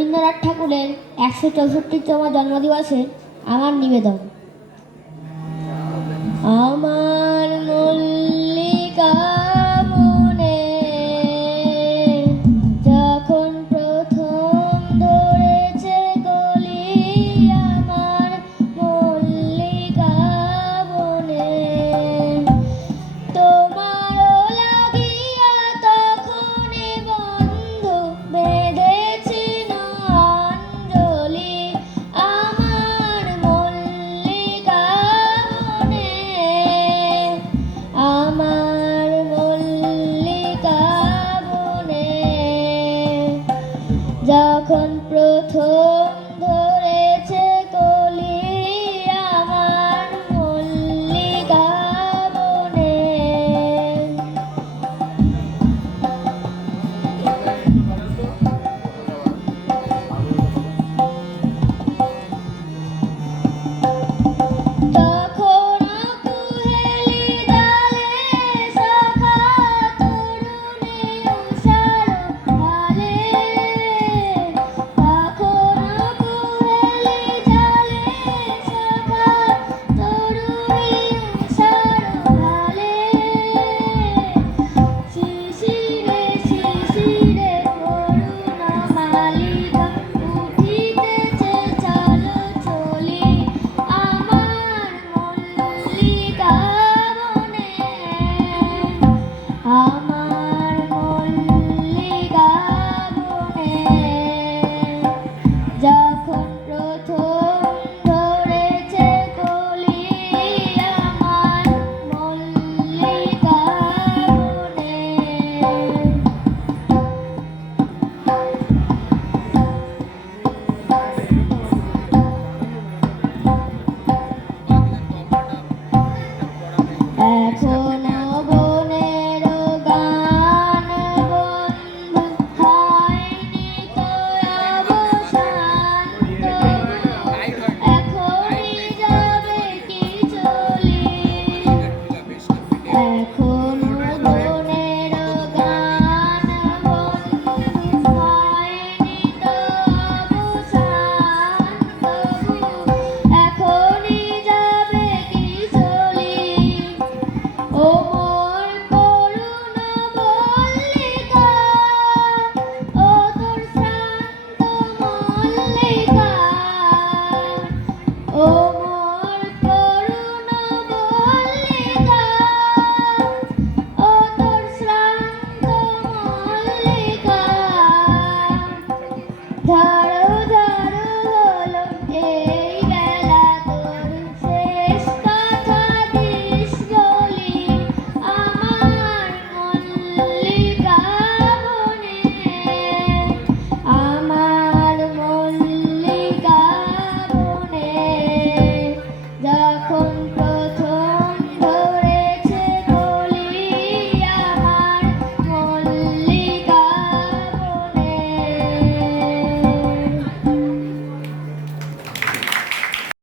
রবীন্দ্রনাথ ঠাকুরের একশো চৌষট্টিতম জন্মদিবসে আমার নিবেদন। আমার মল্লিকা গুণে। যখন প্রথম ধরেছে আমার মল্লিকা গুণে। এখন But